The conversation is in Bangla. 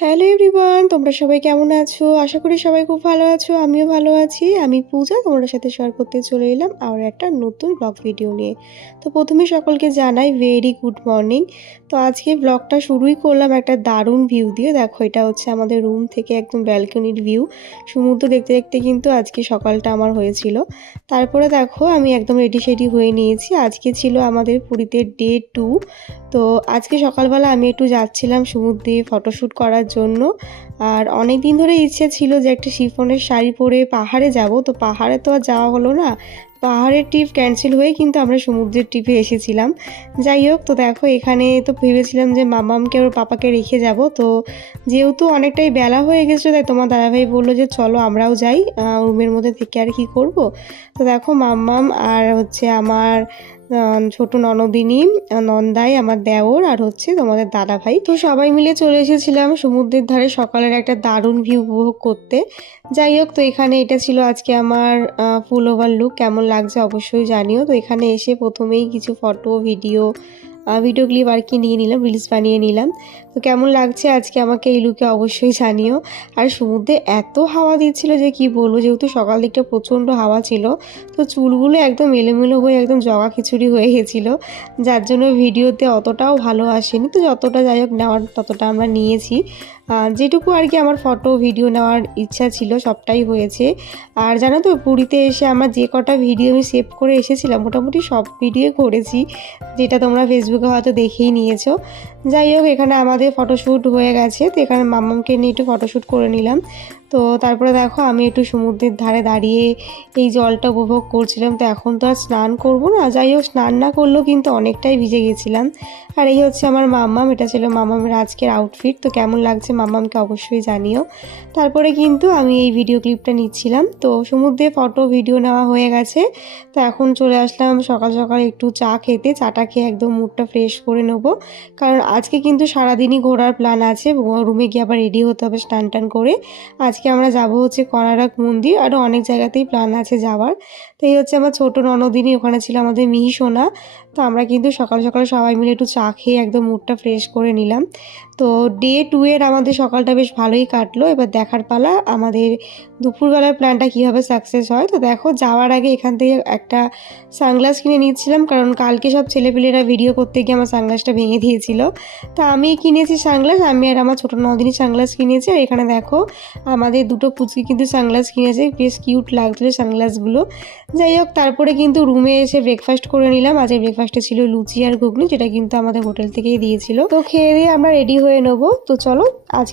হ্যালো এভরিওয়ান, তোমরা সবাই কেমন আছো? আশা করি সবাই খুব ভালো আছো। আমিও ভালো আছি। আমি পূজা, তোমাদের সাথে শেয়ার করতে চলে এলাম আর একটা নতুন ব্লগ ভিডিও নিয়ে। তো প্রথমে সকলকে জানাই ভেরি গুড মর্নিং। তো আজকে ব্লগটা শুরুই করলাম একটা দারুণ ভিউ দিয়ে। দেখো, এটা হচ্ছে আমাদের রুম থেকে একদম ব্যালকনির ভিউ। সমুদ্র দেখতে দেখতে কিন্তু আজকে সকালটা আমার হয়েছিল। তারপরে দেখো, আমি একদম রেডি সেডি হয়ে নিয়েছি। আজকে ছিল আমাদের পুরীতে ডে 2। তো আজকে সকালবেলা আমি একটু যাচ্ছিলাম সমুদ্রে ফটোশ্যুট করার জন্য। আর অনেক দিন ধরে ইচ্ছে ছিল যে একটা শিফনের শাড়ি পরে পাহাড়ে যাব, তো পাহাড়ে তো আর যাওয়া হলো না। পাহাড়ের ট্রিপ ক্যান্সেল হয়ে কিন্তু আমরা সমুদ্রের ট্রিপে এসেছিলাম। যাই হোক, তো দেখো এখানে তো ভেবেছিলাম যে মামামকে ওর পাপাকে রেখে যাব। তো যেহেতু অনেকটাই বেলা হয়ে গেছিলো, তাই তোমার দাদাভাই বললো যে চলো আমরাও যাই, রুমের মধ্যে থেকে আর কি করব। তো দেখো মাম্মাম আর হচ্ছে আমার ছোট ননদিনী, নন্দাই, আমার দেওর আর হচ্ছে তোমাদের দাদা ভাই, তো সবাই মিলে চলে এসেছিলাম সমুদ্রের ধারে সকালের একটা দারুণ ভিউ উপভোগ করতে। যাই হোক, তো এখানে এটা ছিল আজকে আমার ফুল ওভার লুক। কেমন লাগছে অবশ্যই জানিও। তো এখানে এসে প্রথমেই কিছু ফটো ভিডিও ক্লিপ আর কি নিয়ে নিলাম, রিলস বানিয়ে নিলাম। তো কেমন লাগছে আজকে আমাকে এই লুকে অবশ্যই জানিও। আর সমুদ্রে এত হাওয়া দিচ্ছিল যে কি বলবো, যেহেতু সকাল দিকটা প্রচণ্ড হাওয়া ছিল, তো চুলগুলো একদম এলোমেলো হয়ে একদম জগা খিচুড়ি হয়ে গেছিলো, যার জন্য ভিডিওতে অতটাও ভালো আসেনি। তো যতটা যাই হোক নেওয়ার ততটা আমরা নিয়েছি। যেটুকু আর কি আমার ফটো ভিডিও নেওয়ার ইচ্ছা ছিল সবটাই হয়েছে। আর জানো তো, পুরীতে এসে আমার যে কটা ভিডিও আমি সেভ করে এসেছিলাম মোটামুটি সব ভিডিও করেছি, যেটা তোমরা ফেসবুকে হয়তো দেখেই নিয়েছো। যাই হোক, এখানে আমাদের ফটোশ্যুট হয়ে গেছে। তো এখানে মাম্মামকে নিয়ে একটু ফটোশ্যুট করে নিলাম। তো তারপরে দেখো আমি একটু সমুদ্রের ধারে দাঁড়িয়ে এই জলটা উপভোগ করছিলাম। তো এখন তো আর স্নান করবো না, যাই হোক স্নান না করলেও কিন্তু অনেকটাই ভিজে গেছিলাম। আর এই হচ্ছে আমার মাম্মাম, এটা ছিল মাম্মামের আজকের আউটফিট। তো কেমন লাগছে মাম্মামকে অবশ্যই জানিও। তারপরে কিন্তু আমি এই ভিডিও ক্লিপটা নিচ্ছিলাম। তো সমুদ্রে ফটো ভিডিও নেওয়া হয়ে গেছে। তো এখন চলে আসলাম সকাল সকাল একটু চা খেতে। চাটা খেয়ে একদম মুডটা ফ্রেশ করে নেবো, কারণ আজকে কিন্তু সারাদিনই ঘোরার প্ল্যান আছে। রুমে গিয়ে আবার রেডি হতে হবে স্নান টান করে। আজকে আমরা যাব হচ্ছে কোণার্ক মন্দির, আরও অনেক জায়গাতেই প্ল্যান আছে যাওয়ার। তো এই হচ্ছে আমার ছোটো ননদিনী, ওখানে ছিল আমাদের মিহি সোনা। তো আমরা কিন্তু সকাল সকাল সবাই মিলে একটু চা খেয়ে একদম মুডটা ফ্রেশ করে নিলাম। তো ডে 2 এর আমাদের সকালটা বেশ ভালোই কাটলো। এবার দেখার পালা আমাদের দুপুরবেলার প্ল্যানটা কীভাবে সাকসেস হয়। তো দেখো, যাওয়ার আগে এখান থেকে একটা সানগ্লাস কিনে নিচ্ছিলাম, কারণ কালকে সব ছেলেপেলেরা ভিডিও করতে গিয়ে আমার সানগ্লাসটা ভেঙে দিয়েছিল। তো আমি কিনেছি সানগ্লাস, আমি আর আমার ছোটো ননদিনী সানগ্লাস কিনেছি। আর এখানে দেখো আমাদের দুটো পুচকি কিন্তু সানগ্লাস কিনেছে, বেশ কিউট লাগছিল সানগ্লাসগুলো। যাই হোক, তারপরে কিন্তু রুমে এসে ব্রেকফাস্ট করে নিলাম। আজকে ব্রেকফাস্টে ছিল লুচি আর ঘুগনি, যেটা কিন্তু আমাদের হোটেল থেকেই দিয়েছিল। তো খেয়ে দিয়ে আমরা রেডি হয়ে নেবো। তো চলো আজ